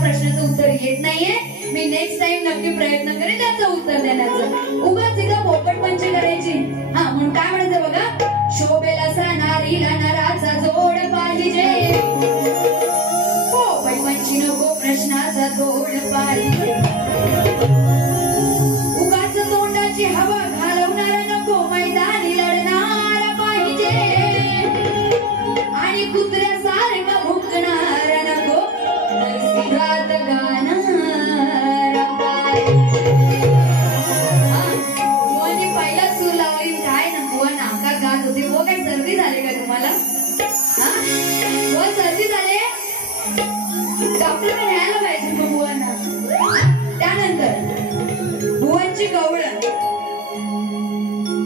प्रश्नाचं उत्तर येत नाहीये, मी नेक्स्ट टाइम नक्की प्रयत्न करेन त्याचं उत्तर देण्याचं. उगाच इथं पोपट पंची करायची. हा म्हणून काय म्हणायचं बघा, शोभेला असा नारीला नराचा जोड पाहिजे, पोपट पंची नको प्रश्नाचा तोड पाहिजे, उगाच तोंडाची हवा घालवणार नको, मैदानी लढणार पाहिजे, आणि कुत्र्यासारखं भुंकणार नको, सुरात गाणार पाहिजे. पहिला सूर लावली काय ना बुवा नाका गात होते. वो काय सर्दी झाले का तुम्हाला? सर्दी झाले, डॉक्टरने न्यायला पाहिजे मग बुवांना. त्यानंतर बुवांची गवळ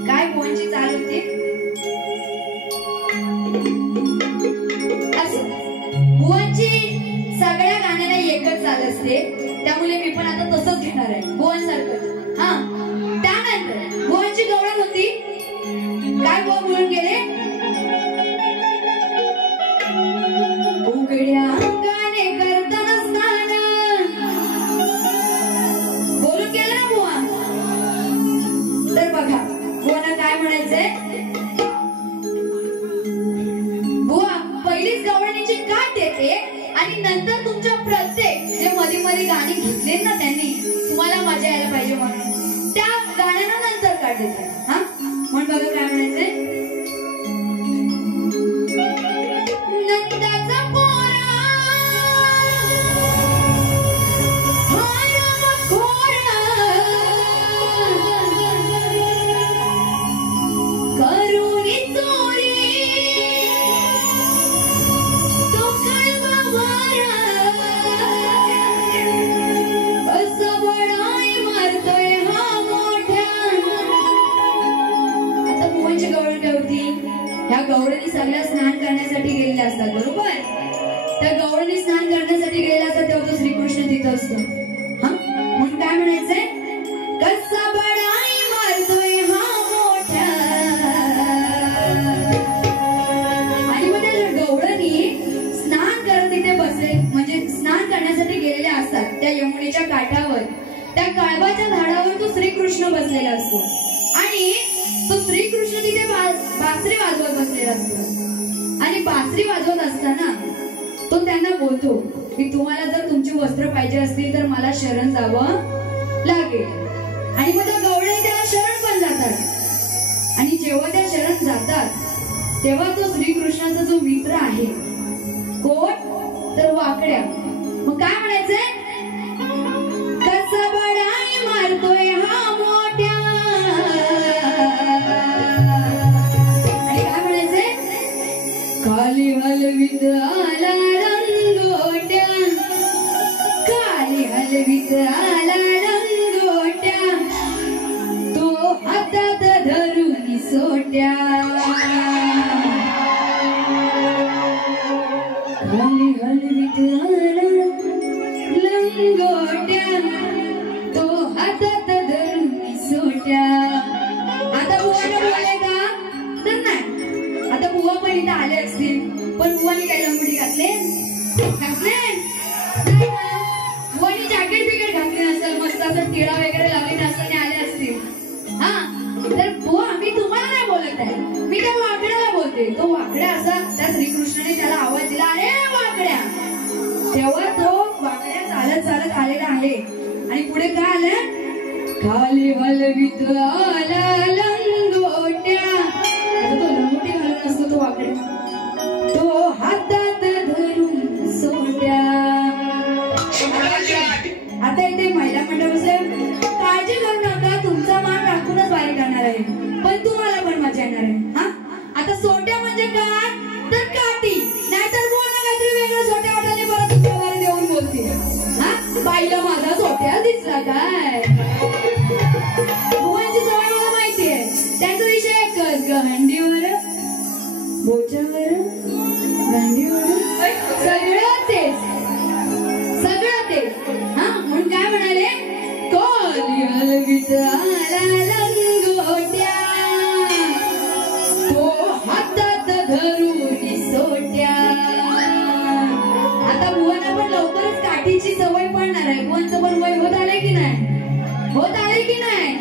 काय बुवांची चाल होती असं. बुवांची सगळ्या गाण्याला एकच चाल असते, त्यामुळे मी पण आता तसंच घेणार आहे बुवांसारखं. हा त्यानंतर बुवांची गवळण होती काय, बुवा बोलून गेले, उघड्या अंगाने करताना स्नान, बोलून गेले ना बुवा. तर बघा बुवांना काय म्हणायचंय, बुवा पहिलीच गवळणीची काट येते आणि नंतर तुमच्या प्रत्येक जे मध्ये मध्ये गाणी घेतले ना त्यांनी, तुम्हाला मजा यायला पाहिजे म्हणून त्या गाण्याला नंतर काट येते. हा म्हणून बघा काय म्हणायचंय, नंदाचा पोरा करुणी चोरी तो कळवा वारा, असं बळाई मारतोय हा मोठ्या. आता बुवांची गवळण काय होती, ह्या गवळणी सगळ्या स्नान करण्यासाठी गेलेल्या असतात बरोबर. त्या गवळणी स्नान करण्यासाठी गेलेल्या असतात तेव्हा तो श्रीकृष्ण तिथं असतो. हा म्हणून काय म्हणायचंय, कसा बळाई मारतोय हा मोठ्या. आणि मग त्या गवळणी स्नान करत तिथे बसले, म्हणजे स्नान करण्यासाठी गेलेल्या असतात त्या यमुनेच्या काठावर. त्या कळवाच्या झाडावर तो श्रीकृष्ण बसलेला असतो आणि तो श्रीकृष्ण तिथे बासरी वाजवत बसलेला असतो. आणि बासरी वाजवत असताना तो त्यांना बोलतो की तुम्हाला जर तुमची वस्त्र पाहिजे असतील तर मला शरण जावं लागेल. आणि मग त्या गवळणी त्याला शरण पण जातात. आणि जेव्हा त्या शरण जातात तेव्हा तो श्रीकृष्णाचा जो मित्र आहे कोण, तर वाकड्या. मग काय म्हणायचंय, कसा बळाई मारतोय हा मोठ्या. आणि काय म्हणायचंय, काली हलवीत आला रंगोट्या, काली हलवीत आला रंगोट्या, तो हातात धरून सोट्या, काली हलवीत आला लंगोट्या, तो हातात धरून सोट्या. आता बुवाने बोलले का, तर नाही. आता बुवा पण इथं आले असतील, पण बुवाने काय लंगोटी घातले बुवानी जॅकेट बिकेट घातली नसेल, मस्त असं टिळा वगैरे लावली नसेल, आले असतील. हा तर बुवा मी तुम्हाला नाही बोलत आहे, मी त्या वाकड्याला बोलते. तो वाकड्या असा त्या श्रीकृष्णाने त्याला आवाज दिला, अरे वाकड्या. तेव्हा तो वाकड्या चालत चालत आलेला आहे आणि पुढे काय आलं, खाली हलवीत आला लंगोट्या. तो लंगोटी घालून असतो तो वाकड्या, तो हातात धरून सोट्या. आता इथे महिला मंडळ बसले, काळजी करू नका, तुमचा मान राखूनच बाहेर करणार आहे, पण तुम्हाला पण मजा येणार आहे. हा आता सोट्या म्हणजे काय, तर काठी, नाहीतर बोलणं काहीतरी वेगळं सोट्या वाटाने परत दुसऱ्या देऊन बोलते. हा बाईला माझा सोट्या दिसला काय, बुवांची सवय मला माहितीये. त्यांचा विषय एकच, गहंडीवर बोच्यावर गहंडीवर सगळं तेच, सगळं तेच. हा म्हणून काय म्हणाले, काली हलवीत आला लंगोट्या, तो हातात धरून सोट्या. आता बुवांना पण लवकरच काठीची सवय पडणार आहे. बुवांचं पण वय होत आलंय की नाही, होत आलंय की नाही.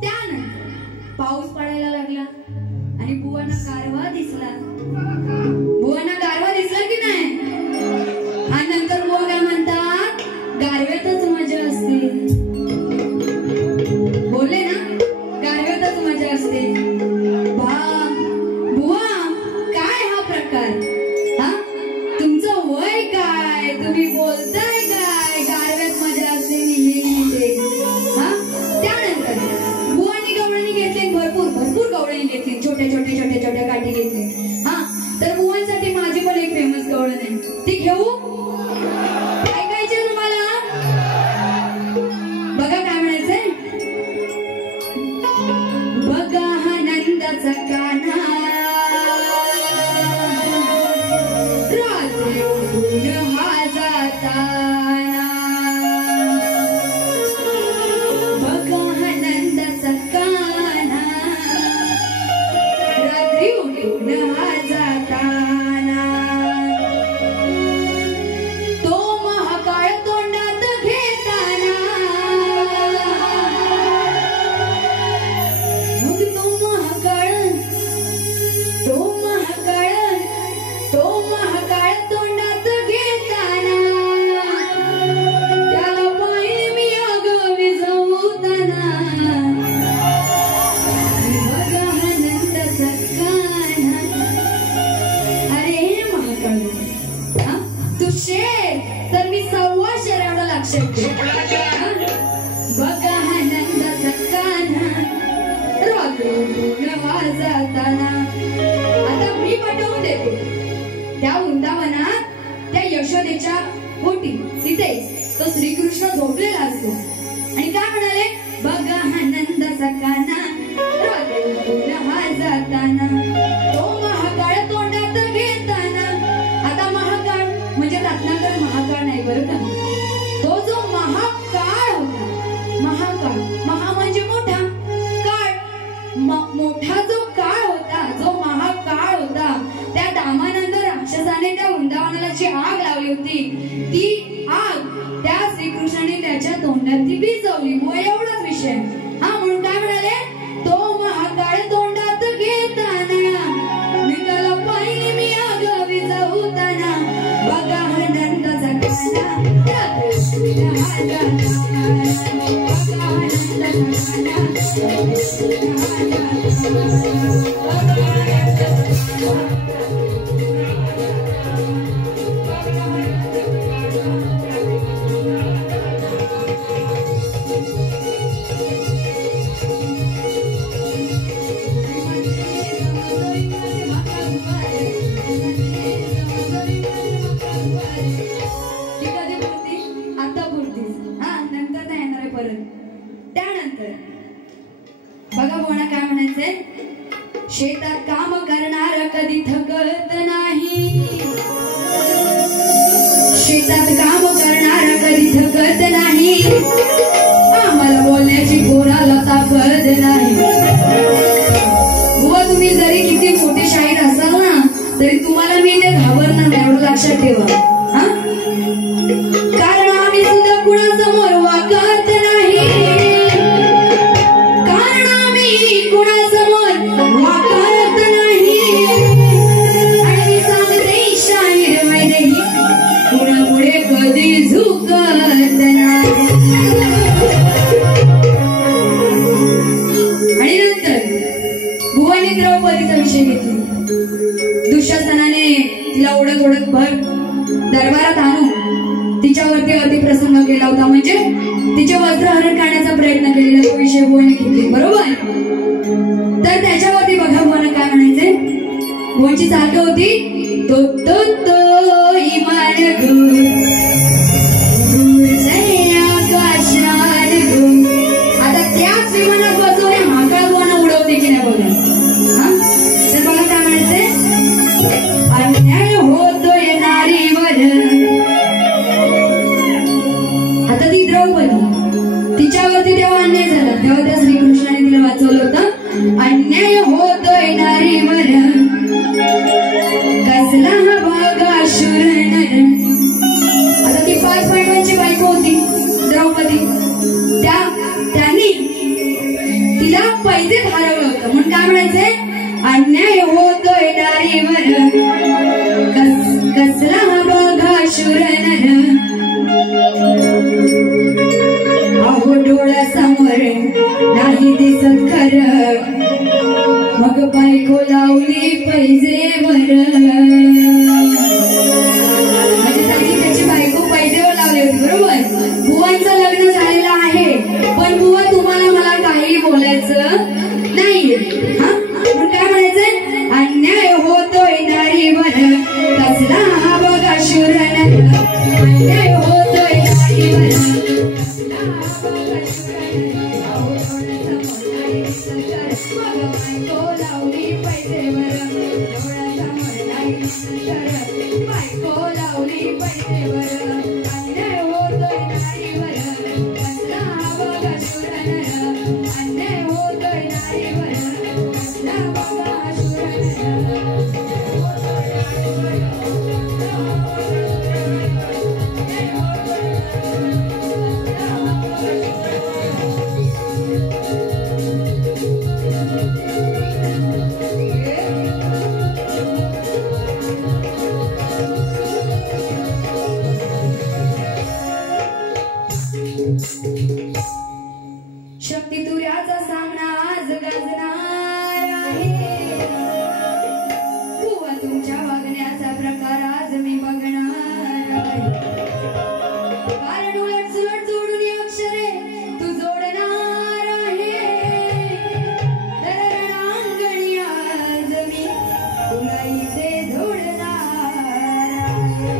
त्यानंतर पाऊस पडायला लागला आणि बुवांना गारवा दिसला. बुवांना गारवा दिसला की नाही? आणि नंतर बुवा काय म्हणतात, गारव्यातच मजा असते. बोलले ना, गारव्यातच मजा असते. बुवा काय हा प्रकार? हा, तुमचं वय काय? तुम्ही बोलताय काय? गारव्यात मजा असते. हा, त्यानंतर बुवांनी गवळणी घेतली, भरपूर गवळणी घेतली, छोट्या काठी घेतली. हा, तर बुवांसाठी माझी पण एक फेमस गवळण आहे, ती घेऊ? ऐकायची तुम्हाला? बघा काय म्हणायचंय. बघा हा नंदाचा कान्हा, रात्री उठून हा जाताना. बघा हा नंदाचा कान्हा, रात्री उठून हा जाताना. तो महाकाळ तोंडात घेताना, मग तो महाकाळ तोंडात घेताना. त्याला पाहिजे मी अगं विझवताना. बघा हा नंदाचा कान्हा. अरे महाकाळ, हा, तू शेर तर मी 1.25 शेर एवढं लक्षात ठेव. बघा हा नंदाचा कान्हा, रात्री हा जाताना. आता मी पटवून देते. त्या वृंदावनात त्या यशोदेच्या पोटी तिथे तो श्रीकृष्ण झोपलेला असतो आणि काय म्हणाले, बघा हा नंदाचा कान्हा, रात्री हा जाताना. तो महाकाळ तोंडात घेताना. आता महाकाळ म्हणजे रत्नाकर महाकाळ नाही बरं का. तो जो महाकाळ होता, महाकाळ, महा म्हणजे मोठा, काळ, मोठा जो काळ होता, जो महाकाळ होता, त्या दामानंद राक्षसाने त्या वृंदावनाला जी आग लावली होती, ती आग त्या श्रीकृष्णाने त्याच्या तोंडात ती भिजवली. एवढाच विषय. हा, म्हणून काय म्हणाले, तो महाकाळ तोंडात घेताना. मी त्याला पाहिजे मी आग विझवताना. बघा हा नंदाचा कान्हा, रात्री हा जाताना. बघा हा नंदाचा कान्हा, रात्री हा त्यानंतर बघा बोना काय म्हणायचंय, शेतात काम करणार कधी थकत नाही. शेतात काम करणार कधी थकत नाही. आम्हाला बोलण्याची कोणाला ताकद नाही. बुवा तुम्ही जरी किती मोठे शाहीर असाल ना, तरी तुम्हाला मी ते घाबरणार नाही, एवढं लक्षात ठेवा. हा, कारण आम्ही सुद्धा कुणासमोर वाकत नाही. कारण आम्ही कुणासमोर वाकत नाही. आणि मी सांगते शाहीर वैदेही, कुणापुढे कधी झुकत नाही. आणि नंतर बुवाने द्रौपदीचा विषय घेतला. दुःशासनाने तिला ओढत भर दरबारात आणून तिच्यावरती अतिप्रसंग केला होता, म्हणजे तिचे वस्त्रहरण करण्याचा प्रयत्न केलेला, तो विषय बुवाने घेतले. बरोबर. तर त्याच्यावरती बघा बुवाने काय म्हणायचे. बुवांची चालक होती, तो तो तो इमान आकाशात गो. आता त्याच विमानात बसवणे महाकाळ बुवांना उडवते की नाही बघा. हा, तर बघा काय म्हणायचे, अन्याय होतोय नारीवर. आता ती द्रौपदी, तिच्यावरती तेव्हा अन्याय झाला, तेव्हा त्या श्रीकृष्णाने तिला वाचवलं होतं. अन्याय होतोय नारीवर, कसला हा भागासुर नर. आता ती 5 पांडवांची बायको होती द्रौपदी. पैसे हरवलं होतं. म्हणून काय म्हणायचंय, अन्याय होतोय दारीवर कसला बघा शूर नर. अहो डोळ्यासमोर नाही दिसत खरं, मग बायको लावली पैजेवर. म्हणजे त्याची बायको पैजेवर लावली होती. बरोबर, बुवांचं लग्न झालेलं आहे, पण बुवा तुम्हाला मला काही बोलायचं नाही. हा, म्हणून काय म्हणायचंय, अन्याय होतोय नारीवर कसला हा बघा शूर नर. अन्याय होतोय नारीवर कसला हा बघा शूर नर. अहो डोळ्यासमोर नाही दिसत खरं, मग बायको लावली पैजेवर. डोळ्यासमोर नाही दिसत खरं, बायको लावली पैजेवर. अन्याय होतोय नारीवर कसला हा बघा शूर नर. अन्याय होतोय नारीवर कसला बघा शूर नर. शक्तितुर्याचा सामना आज गाजणार आहे. बुवा तुमच्या वागण्याचा प्रकार आज मी बघणार आहे. कारण उलट सुलट जोडून अक्षरे तू जोडणार आहे. तर रणांगणी आज मी तुला इथे जोडणार आहे.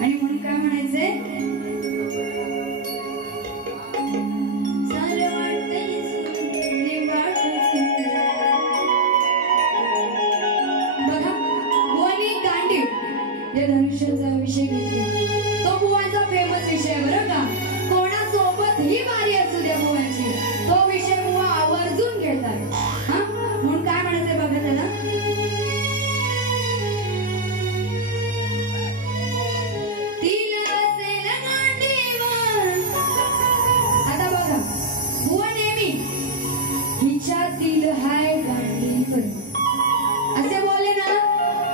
आणि म्हणून काय म्हणायचंय, धनुष्याचा विषय घेतला तो बुवांचा फेमस विषय आहे बरं का. कोणासोबत ही वारी असू द्या बुवांची, तो विषय बुवा आवर्जून घेतात. हा, म्हणून काय म्हणायचंय बघा त्याला, आता बघा बुवा नेहमी हिच्यातील हाय गांडीवर असे बोलले ना,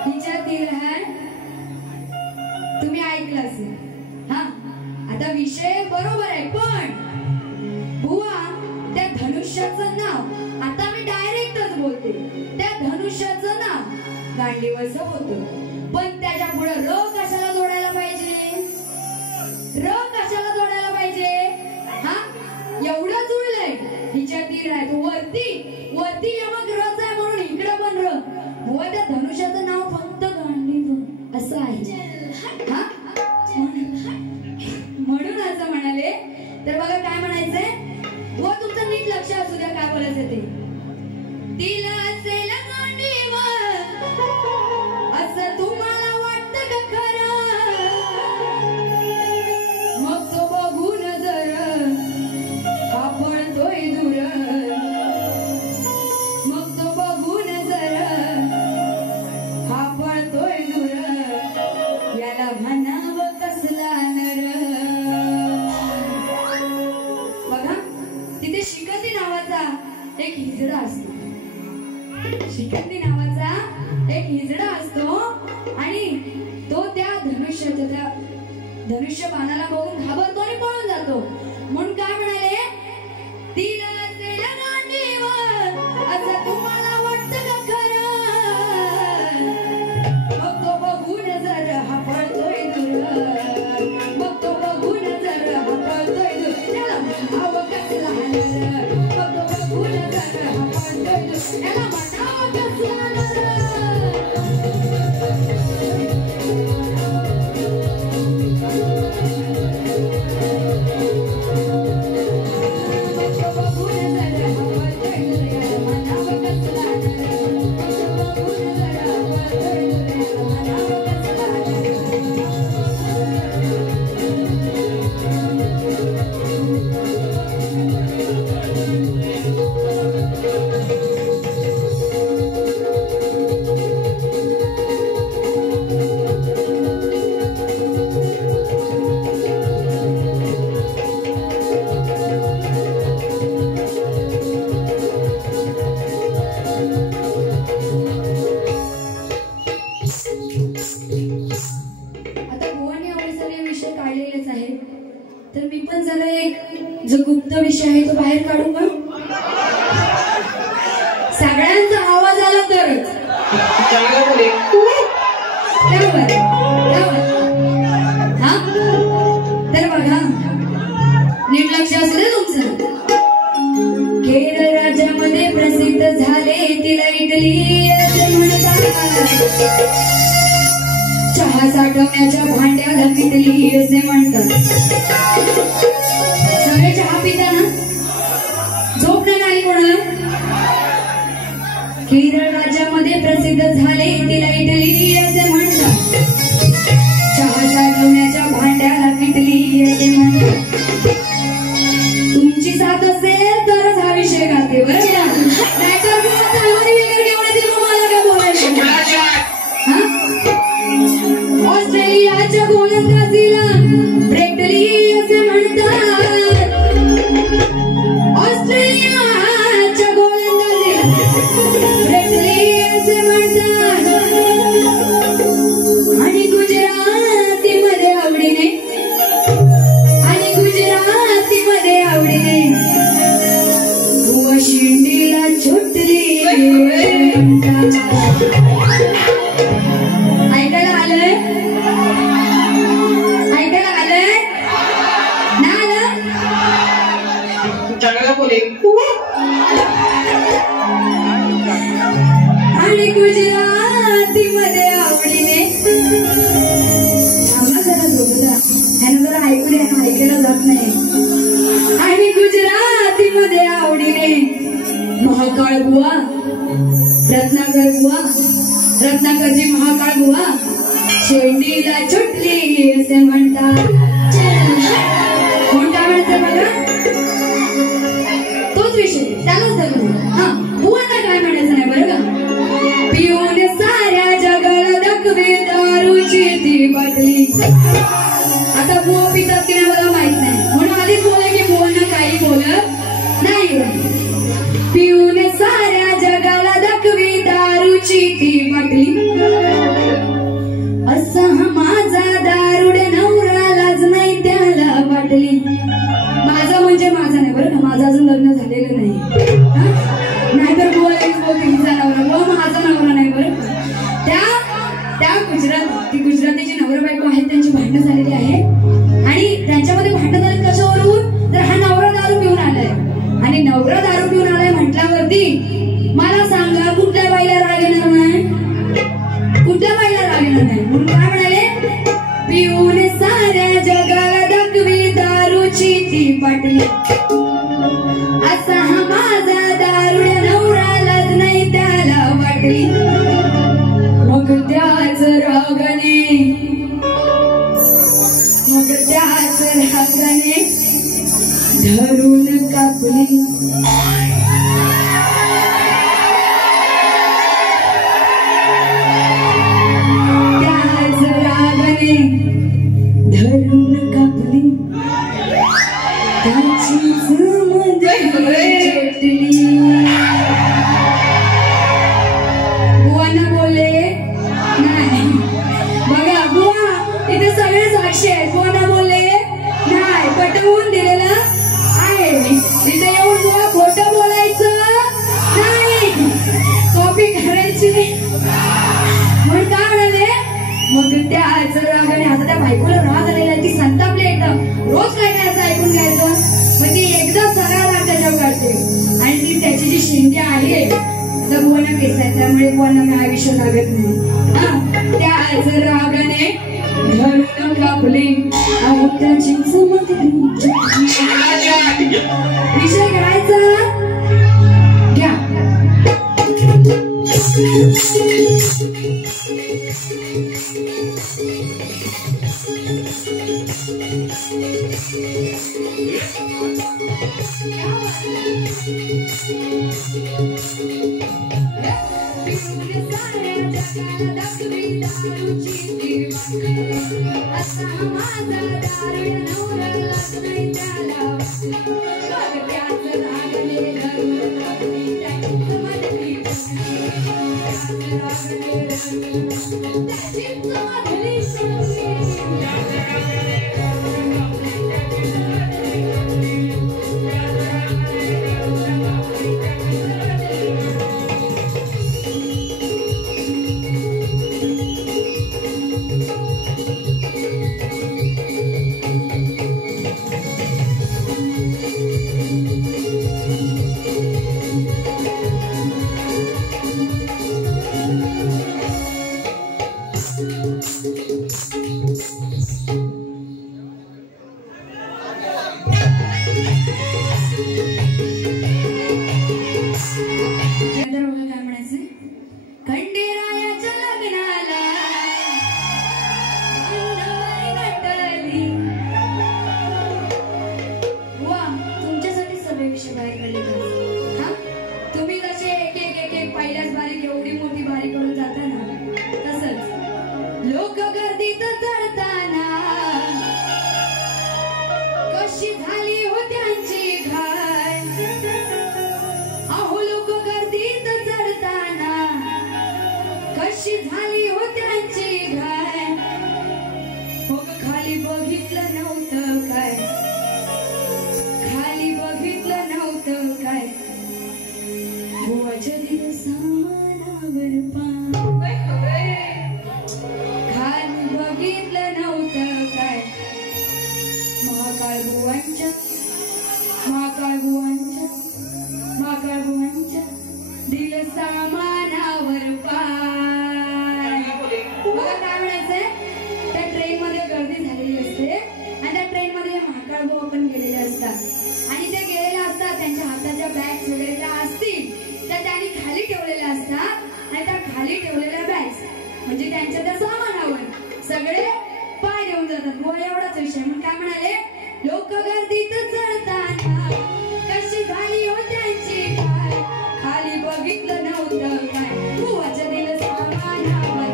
हिच्यातील हाय. तुम्ही ऐकलं असेल. हा, आता विषय बरोबर आहे, पण बुवा त्या धनुष्याचं नाव, आता मी डायरेक्टच बोलते, त्या धनुष्याचं नाव गांडीवरचं होतं. पण त्याच्या पुढे र कशाला जोडायला पाहिजे, र कशाला जोडायला पाहिजे. हा, एवढं जुळलंय हिच्यातील आहे तो वरती वरती यमक रच आहे म्हणून इकडे पण र. बुवा त्या धनुष्याचं नाव फक्त गांडीव असं आहे. हा, म्हणून असं म्हणाले. तर बघा काय म्हणायचंय, व तुमचं नीट लक्ष असू द्या काय बोलायचं ते. तिला असेल गांडीवर असं तुम्हाला वाटतं का खरं, मग तो बघून जर हा पळतोय दूर. मग तो बघून जर हा पळतोय दूर, याला म्हणावं कसला नर. बघा तिथे शिकंदी नावाचा एक हिजडा असतो. शिकंदी नावाचा एक हिजडा असतो आणि तो त्या धनुष्य बाणाला बघून घाबरतो आणि पळून जातो. म्हणून काय म्हणाले, तिला असेल गांडीवर असं तुम्हाला वाटतं का खरं, मग तो बघून जर हा पळतोय दूर. मग तो बघून जर हा पळतोय दूर, त्याला म्हणावं कसला नर. मग तो बघून जर हा पळतोय दूर, त्याला म्हणावं कसला नर. मग तो बघून काढलेलेच आहे, तर मी पण जरा एक जो गुप्त विषय आहे तो बाहेर काढू का? सगळ्यांचा आवाज आला तरच. हा तर बघा, नीट लक्ष असू दे तुमचं. केरळ राज्यामध्ये प्रसिद्ध झाले तिला इडली असे म्हणतात. चहा साठवण्याच्या भांड्याला किटली असे म्हणतात. सगळे चहा पिताना झोप नाही आली कोणाला? केरळ राज्यामध्ये प्रसिद्ध झाले तिला इडली असे म्हणतात. चहा साठवण्याच्या भांड्याला किटली असे म्हणतात. तुमची साथ असेल तरच हा विषय गाते बरं का? नाहीतर तुम्हाला काय बोलायचं? ऑस्ट्रेलियाच्या गोलंदाजीला ब्रेटली असे म्हणतात. ऑस्ट्रेलियाच्या गोलंदाजीला ब्रेटली असे म्हणतात. आणि गुजरातीमध्ये आवडीने शिंडीला छोटली ऐकायला आलंय? ऐकायला आलंय ना? आलं चांगला बोले. आणि गुजरातीमध्ये आवडीने थांबा जरा दोघं, ह्यानं जरा ऐकू दे, ऐकायला जात नाही. आणि गुजरातीमध्ये आवडीने महाकाळ बुवा, रत्नाकर बुवा, रत्नाकरजी महाकाळ बुवा शेंडीला छुटली असे म्हणतात. कोण काय म्हणते बघा? तोच विषय त्यालाच धरून. हा, बुवांना काय म्हणायचं नाही बरं का? पिऊन साऱ्या जगाला दाखवे दारूची ती बाटली. आता बुवा पितात की नाही मला माहित नाही, म्हणून आधीच बोला की बुवांना काही बोलत नाही. पिऊन साऱ्या जगाला दाखवी दारूची ती बाटली. असा हा माझा दारुड्या नवरालाच नाही त्याला वाटली. माझा म्हणजे माझा नाही बरं का, माझं अजून लग्न झालेलं नाही. नाहीतर बोलायच बोलते हिचा नवरा, बुवा माझा नवरा नाही बरं. त्या गुजरातीची नवरा बायको आहेत, त्यांची भांडणं झालेली आहे. आणि त्यांच्यामध्ये भांडणं झाली कशावरून? तर हा नवरा दारू पिऊन आलाय. आणि नवरा दारू पिऊन आलाय म्हटल्यावरती मला सांगा कुठल्या बाईला राग येणार नाही? कुठल्या बाईला राग येणार नाही? म्हणून काय म्हणाले? पिऊन साऱ्या जगाला दाखवी दारूची ती बाटली. असा हा माझा दारुड्या नवरालाच नाही त्याला वाटली. मग त्याच रागाने, मग त्याच रागाने धरून कापली. त्याच रागाने धरून कापली. त्याचीच मध्ये छोटली. बुवांना बोलले नाही बघा, बुवा इथे सगळे साक्षी आहेत. बुवांना बोलले नाही, पटवून दिलेलं आहे. इथे येऊन बुवा खोटं बोलायचं नाही, कॉपी करायची. म्हणून काय म्हणाले? मग त्याच रागाने, आता त्या बायकोला राग आलेला, ती संतापली एकदम. रोज काय काय असं ऐकून घ्यायचं, मग ती एकदा सगळा राग त्याच्यावर काढते. आणि ती त्याची जी शिंदे आहे तर बुवांना केस आहे, त्यामुळे बुवांना मी आयुष्य लागत नाही. त्याच रागाने धरून कापली. त्याची विषय करायचा घ्या. महाकाळ भुवनच्या दिल सामानावर पाय. बघा काय म्हणायचंय, त्या ट्रेन मध्ये गर्दी झालेली असते आणि त्या ट्रेन मध्ये महाकाळ भाऊ पण गेलेले असतात आणि ते गेलेले असतात. त्यांच्या हाताच्या बॅग्स वगैरे त्या असतील त्या त्यांनी खाली ठेवलेल्या असतात आणि त्या खाली ठेवलेल्या बॅग्स म्हणजे त्यांच्या त्या सामानावर सगळे पाय देऊन जातात. बुवा एवढाच विषय. म्हणून काय म्हणाले, लोक गर्दीत चढताना कशी झाली हो त्यांची पाय, खाली बघितलं नव्हतं काय बुवाच्या दिल सामानावर पाय,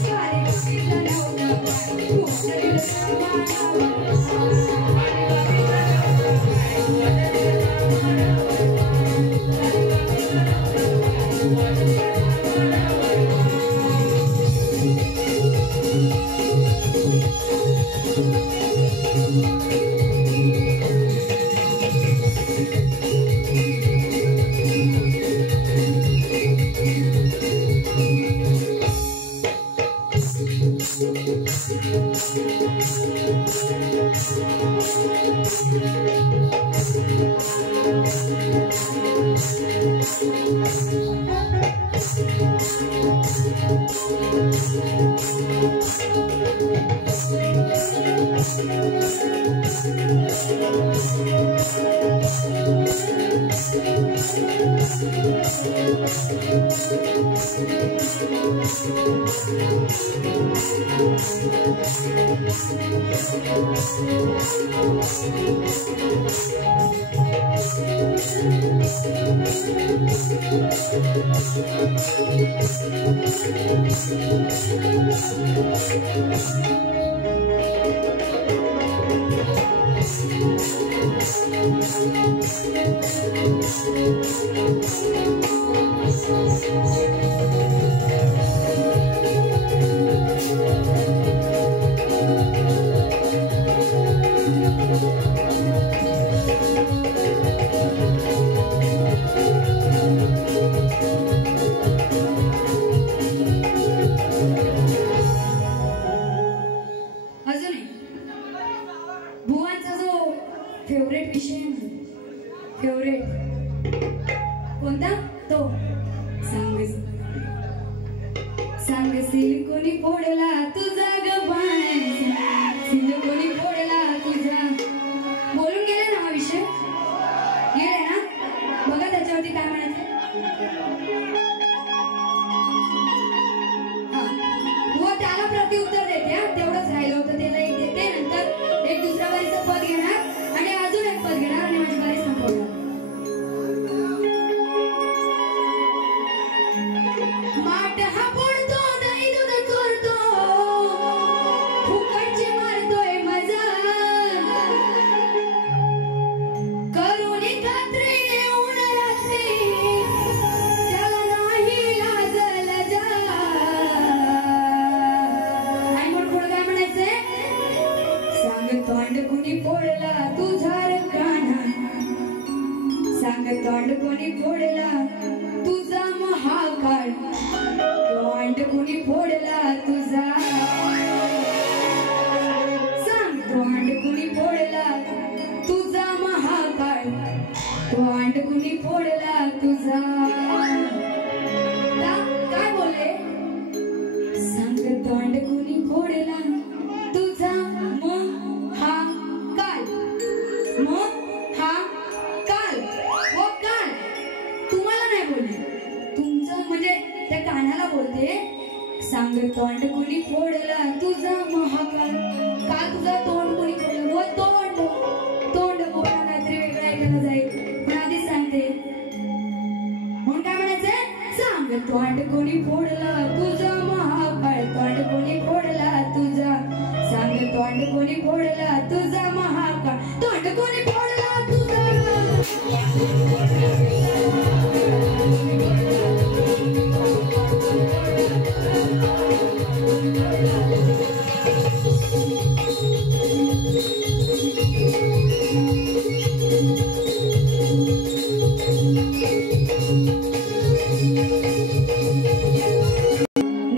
खाली बघितलं नव्हतं काय बुवाच्या दिल सामानावर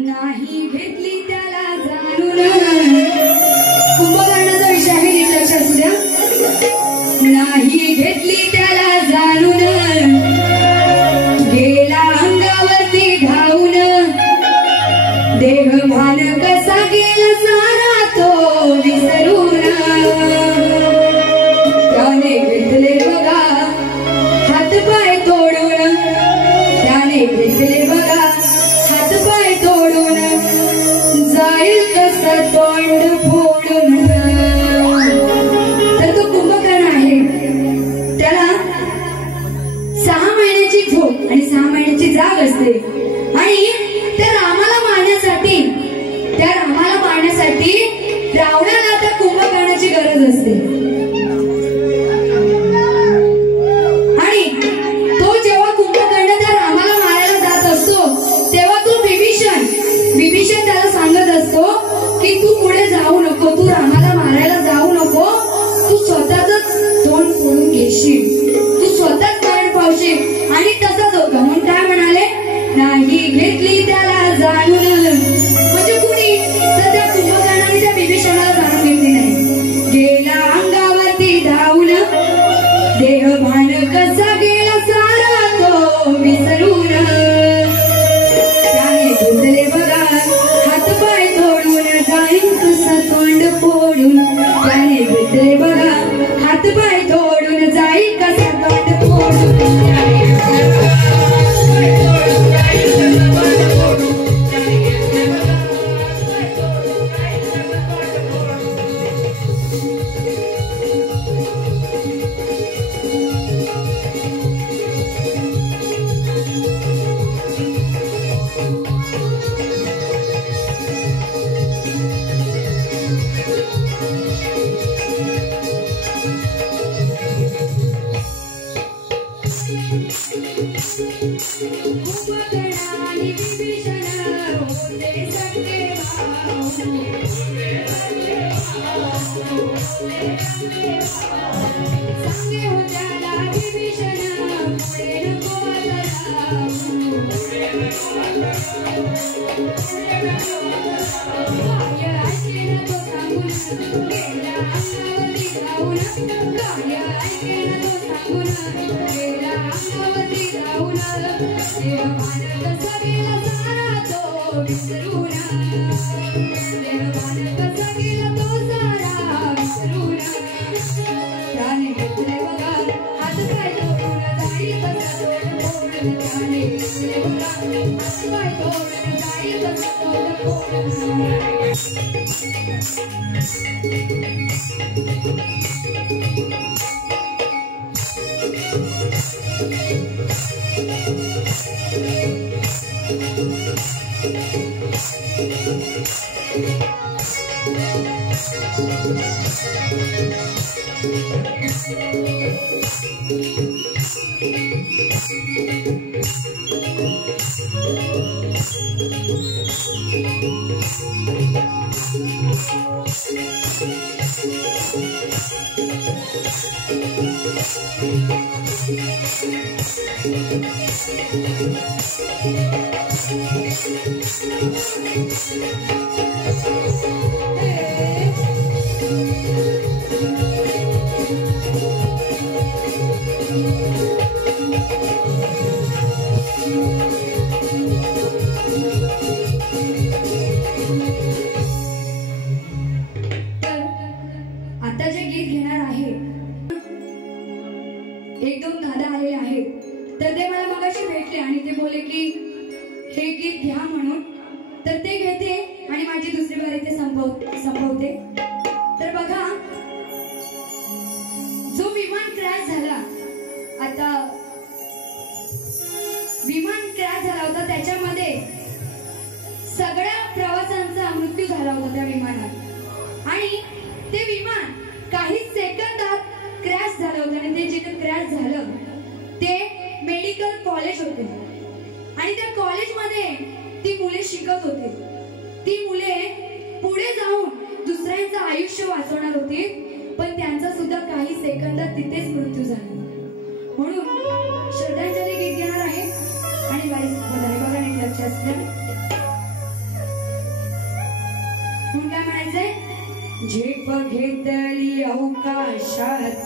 नाही घेतली त्याला जाणून. कुंभकर्णाचा विषय आहे, नीट लक्षात असू द्या. त्याने घेतले बघा हातपाय तोडून, त्याने घेतले बघा हातपाय तोडून, जाईल कसं तोंड फोडून. तर तो कुंभकर्ण आहे, त्याला 6 महिन्याची झोप आणि 6 महिन्याची जाग असते. आणि त्या रामाला मारण्यासाठी रावणाला त्या कुंभकर्णाची गरज असते. आणि तो जेव्हा कुंभकर्ण त्या रामाला मारायला जात असतो तेव्हा तो विभीषण त्याला सांगत असतो की तू पुढे जाऊ नको, तू रामाला मारायला जाऊ नको, तू स्वतःच तोंड फोडून घेशील, तू स्वतःच मरण पावशील. आणि तसंच होतं. म्हणून काय म्हणाले, नाही घेतली त्याला जाणून. म्हणजे कुणी तर त्या कुंभकर्णाने त्या विभीषणाला जाणून घेतली नाही. गेला अंगावरती धावून, देहभान कसा गेला सारा तो विसरून. त्याने घेतले बघा हातपाय तोडून, जाईन कसं तोंड फोडून. त्याने घेतले बघा हातपाय तोडून, जाईन कसा तोंड फोडून. कुंभकर्णाने विभीषण होते सख्खे भाऊ, सांगे हो त्याला विभीषण पुढे नको जाऊ. काय ऐकेना तो सांगून गेला अंगावरती धावून, काय ऐकेना तो सांगून गेला अंगावरती धावून. देहभान कसा गेला सारा तो विसरून, देहभान कसा गेला तो सारा विसरून. त्याने घेतले बघा हातपाय तोडून, जाईल कसा तोंड फोडून. त्याने घेतले बघा हातपाय तोडून, जाईल कसा तोंड फोडून. आता जे गीत घेणार आहे, 1-2 दादा आलेले आहेत, तर ते मला मगाशी भेटले आणि ते बोले की हे गीत घ्या म्हणून. तर ते घेते आणि माझी दुसरी बारी ते संपवते. तर बघा, जो विमान क्रॅश झाला, आता विमान क्रॅश झाला होता, त्याच्यामध्ये सगळ्या प्रवाशांचा मृत्यू झाला होता त्या विमानात. आणि ते विमान काही सेकंदात क्रॅश झालं होतं. आणि ते जिथे क्रॅश झालं ते मेडिकल कॉलेज होते. आणि त्या कॉलेजमध्ये ती मुले शिकत होती. ती मुले पुढे जाऊन दुसऱ्यांचं आयुष्य वाचवणार होती, पण त्यांचा सुद्धा काही सेकंदात तिथेच मृत्यू झाला. म्हणून श्रद्धांजली गीत घेणार आहे आणि बारी संपवणार. बघा नीट लक्ष असलं. म्हणून काय म्हणायचंय, झेप घेतली अवकाशात.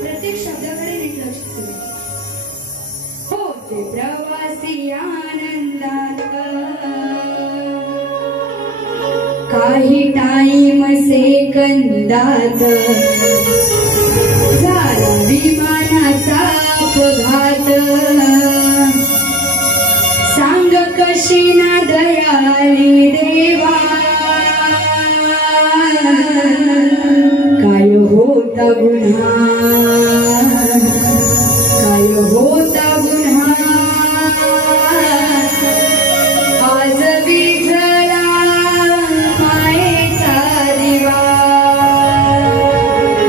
प्रत्येक शब्दाकडे नीट लक्ष असू. होते प्रवासी आनंदात, काय काही टाईम सेकंदात झाला विमानाचा अपघात सांग कशी ना दयाळी देवा काय होता गुन्हा काय होता गुन्हा आज विझला मायेचा दिवा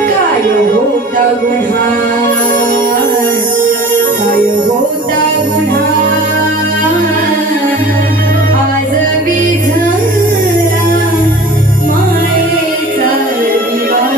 काय होता गुन्हा काय होता गुन्हा आज विझला मायेचा दिवा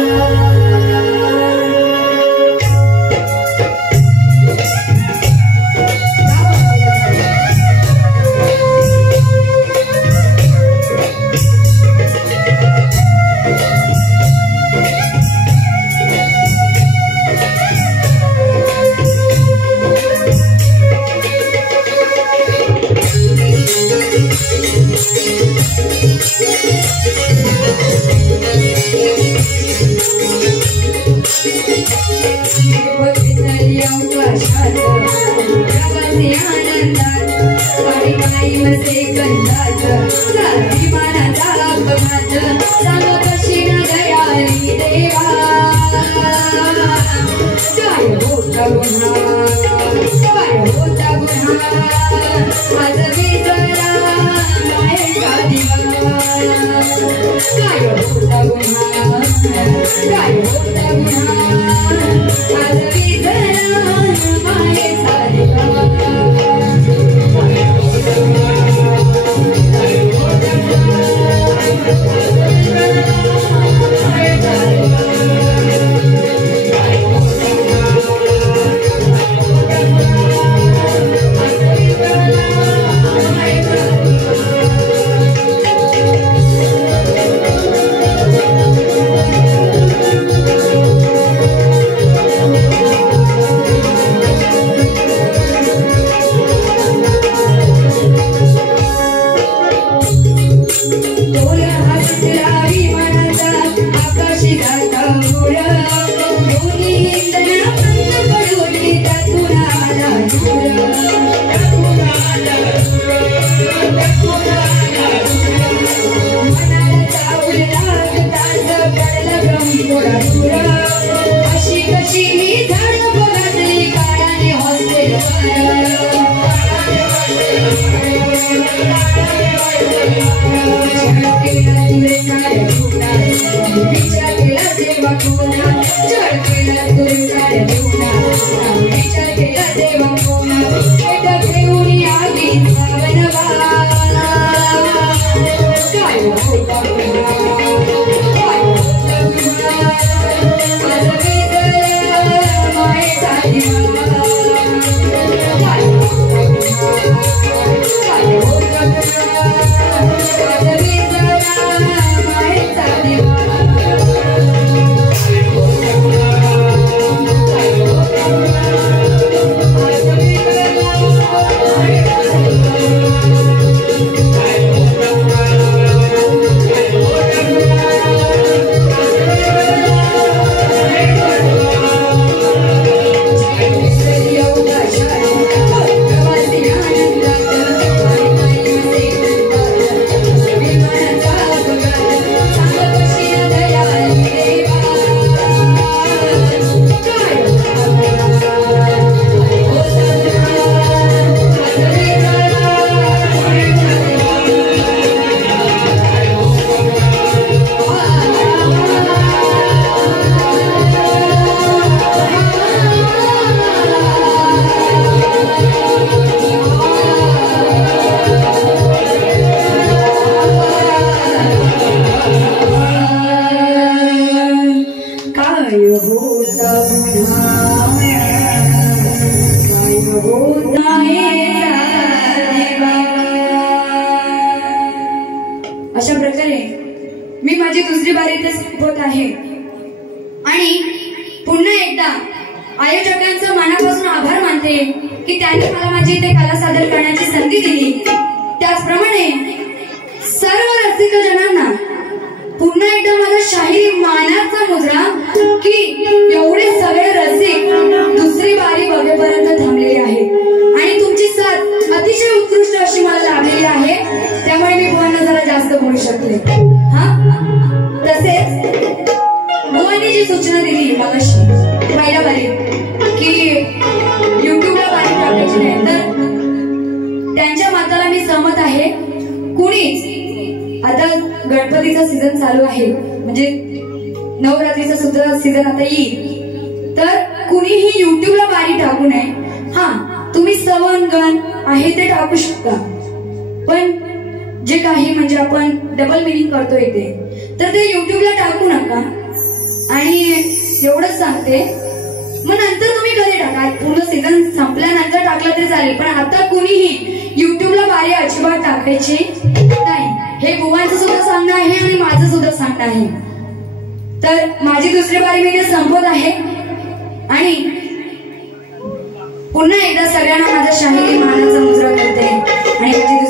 अशा प्रकारे मी माझी दुसरी बारी इथे संपवत आहे आणि पुन्हा एकदा आयोजकांचं मनापासून आभार मानते की त्यांनी मला माझी इथे कला सादर करण्याची संधी दिली. त्याचप्रमाणे सर्व रसिक जनांना पुन्हा एकदा माझा शाहिरी मानाचा मुजरा की एवढे सगळे रसिक दुसरी बारी बघेपर्यंत थांबलेले आहेत आणि तुमची साथ अतिशय उत्कृष्ट अशी मला लाभलेली आहे, त्यामुळे मी बुवांना जरा जास्त बोलू शकले. हा, तसेच बुवांनी जी सूचना दिली मगाशी पहिल्या बारी की युट्यूबला बारी टाकायची नाही, तर त्यांच्या मताला मी सहमत आहे. कुणीच आता गणपतीचा सीझन चालू आहे, म्हणजे नवरात्रीचा सुद्धा सीझन आता येईल, तर कुणीही युट्यूबला बारी टाकू नये. हा, तुम्ही सवन गण आहे ते टाकू शकता, पण जे काही म्हणजे आपण डबल मिनिंग करतोय तर ते युट्यूबला टाकू नका. आणि एवढंच सांगते, मग नंतर तुम्ही कधी टाका, पूर्ण सीझन संपल्यानंतर टाकलं तरी चालेल, पण आता कुणीही युट्यूबला बारी अजिबात टाकायची नाही. हे बुवांचं सुद्धा सांगणं आहे आणि माझं सुद्धा सांगणं आहे. तर माझी दुसरी बारी मी इथे संपत आहे आणि पुन्हा एकदा सगळ्यांना माझा शाहिरी मानाचा